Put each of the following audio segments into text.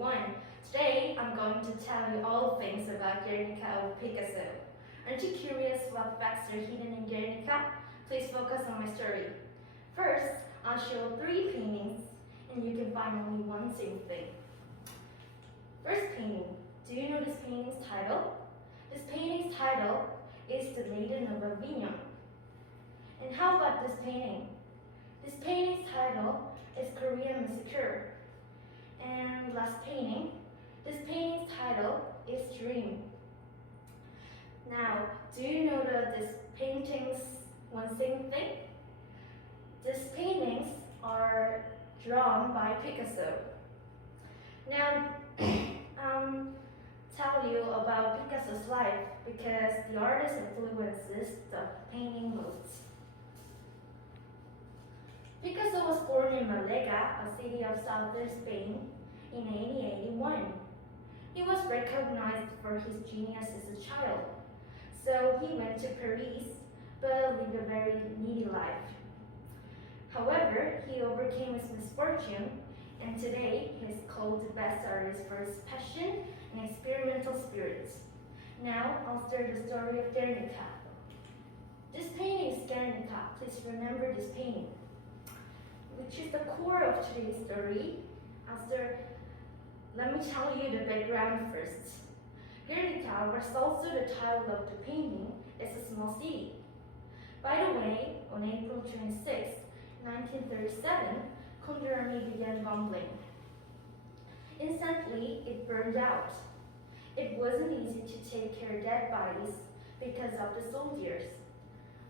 everyone. Today, I'm going to tell you all things about Guernica of Picasso. Aren't you curious what facts are hidden in Guernica? Please focus on my story. First, I'll show 3 paintings, and you can find only one same thing. First painting. Do you know this painting's title? This painting's title is The Maiden of Avignon. And how about this painting? This painting's title is Korean Massacre. And last painting, this painting's title is Dream. Now, do you know that this painting's one same thing? These paintings are drawn by Picasso. Now, tell you about Picasso's life because the artist influences the painting most. Picasso was born in Malaga, a city of southern Spain, in 1881. He was recognized for his genius as a child, so he went to Paris but lived a very needy life. However, he overcame his misfortune, and today he is called the best artist for his passion and experimental spirits. Now, I'll start the story of Guernica. This painting is Guernica. Please remember this painting, which is the core of today's story. Let me tell you the background first. Guernica was also the title of the painting. It's a small city. By the way, on April 26, 1937, Communist Army began bombing. Instantly, it burned out. It wasn't easy to take care of dead bodies because of the soldiers.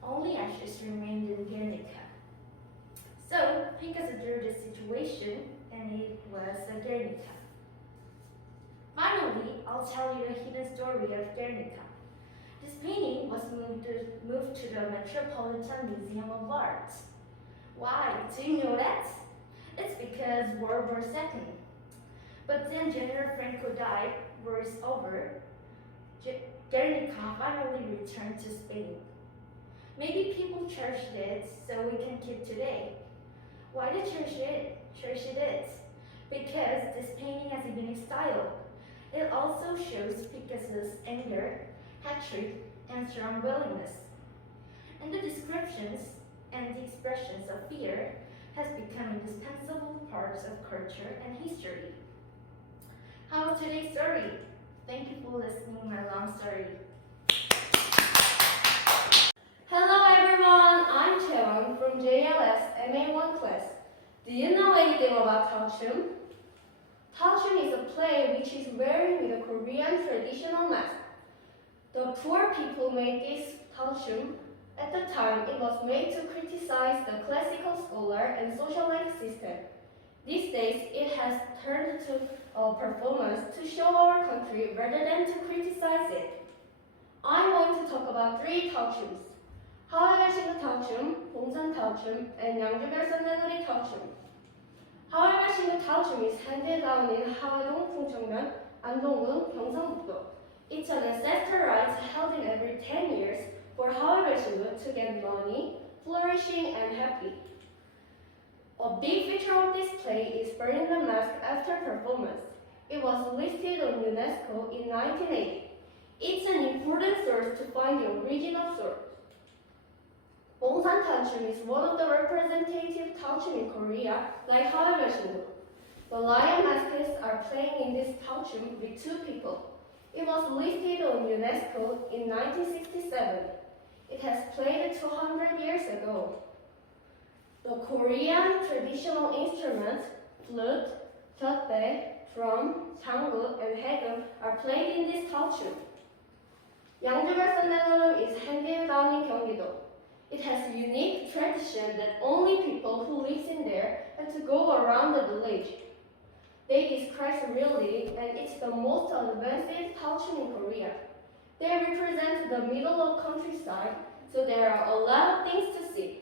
Only ashes remained in Guernica. So, Picasso drew the situation, and it was a Guernica. Finally, I'll tell you the hidden story of Guernica. This painting was moved to the Metropolitan Museum of Art. Why? Do you know that? It's because World War II. But then General Franco died, war is over. Guernica finally returned to Spain. Maybe people cherished it so we can keep today. Why did cherish it? Because this painting has a unique style. It also shows Picasso's anger, hatred, and strong willingness. And the descriptions and the expressions of fear has become indispensable parts of culture and history. How was today's story? Thank you for listening to my long story. Hello everyone, I'm Taewon from JLS MA1 class. Do you know anything about Talchum? Talchum is a play which is wearing with a Korean traditional mask. The poor people made this Talchum. At the time, it was made to criticize the classical scholar and social rank system. These days, it has turned to a performance to show our country rather than to criticize it. I'm going to talk about 3 Talchums: 하월갈신구 Talchum, 봉산 Talchum, and 양주별 선내놀이 Talchum. 하월갈신구 Talchum is handed down in 하회동, 풍청면, 안동군, 경상북도. It's an ancestral rite held in every 10 years for 하월갈신구 to get money, flourishing, and happy. A big feature of this play is burning the mask after performance. It was listed on UNESCO in 1980. It's an important source to find the original source. 봉산 Talchum is one of the representative Talchum in Korea, like 하월갈신구. The lion masks are playing in this Talchum with 2 people. It was listed on UNESCO in 1967. It has played 200 years ago. The Korean traditional instruments, flute, 푯대, drum, 장구, and haegeum are played in this Talchum. 양주별 선내놀이 is handed down in Gyeonggi-do. It has a unique tradition that only people who live in there have to go around the village. They describe reality, and it's the most advanced Talchum in Korea. They represent the middle of countryside, so there are a lot of things to see.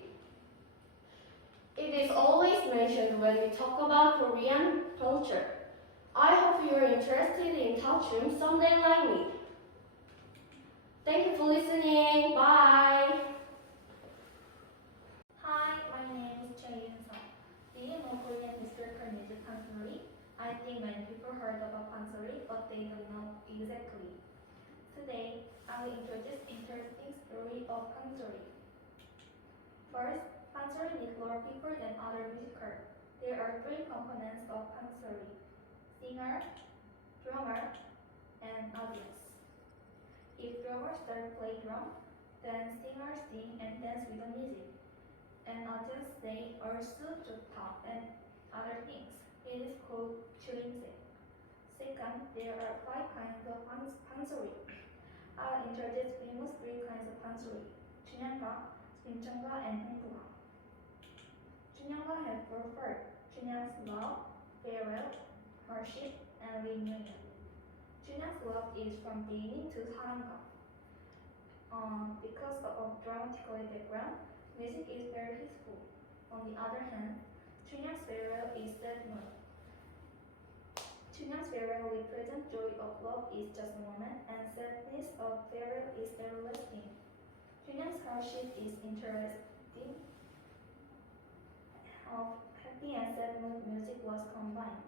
It is always mentioned when we talk about Korean culture. I hope you are interested in Talchum someday like me. Thank you for listening. Bye. Hi, my name is Choi. Do you know Korean historical music constantly? I think many people heard of pansori. First, pansori needs more people than other musical. There are three components of pansori: singer, drummer, and audience. If drummer starts play drum, then singers sing and dance with the music. And audience they also to talk and other things. It is called chilling. Second, there are 5 kinds of pansori. I'll introduce famous 3 kinds of pansori: 춘향가, 김청가, and 흥부가. 춘향가 has 4 parts: 춘향's love, farewell, hardship, and reunion. 춘향's love is from beginning to 사랑가. Because of dramatically background, music is very peaceful. On the other hand, 춘향's farewell is sad mood. 춘향's farewell represents joy of love is just a moment, and sadness of farewell is everlasting. 춘향's hardship is interesting. Of happy and sad mood music was combined.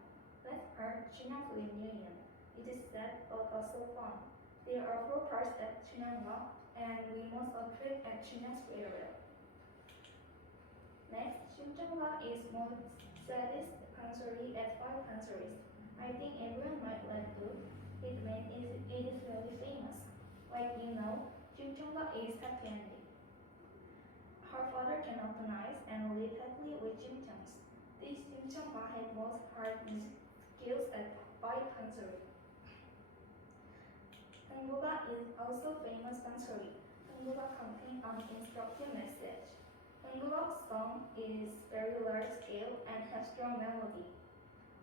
Let's part 춘향's reunion. It is sad but also fun. There are 4 parts at 춘향가, and we must attract at 춘향's farewell. Next, 김청가 is most saddest pansori at 5 pansoris. I think everyone might like to. It is really famous. Like you know, 김청가 is happy ending. Her father can euthanize and live happily with Jimchungs. This Jimchungga had most hard music skills at 5 pansori. 흥부가 is also famous pansori. 흥부가 contains an instructive message. 흥부가's song is very large scale and has strong melody.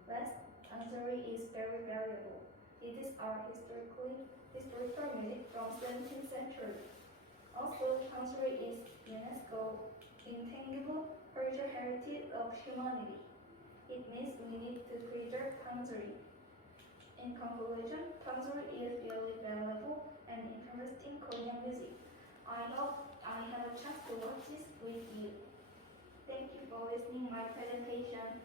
Last, pansori is very valuable. It is our historical music from 17th century. Also, pansori is UNESCO intangible cultural heritage of humanity. It means we need to preserve pansori. In conclusion, pansori is really valuable and interesting Korean music. I hope I have a chance to watch this with you. Thank you for listening my presentation.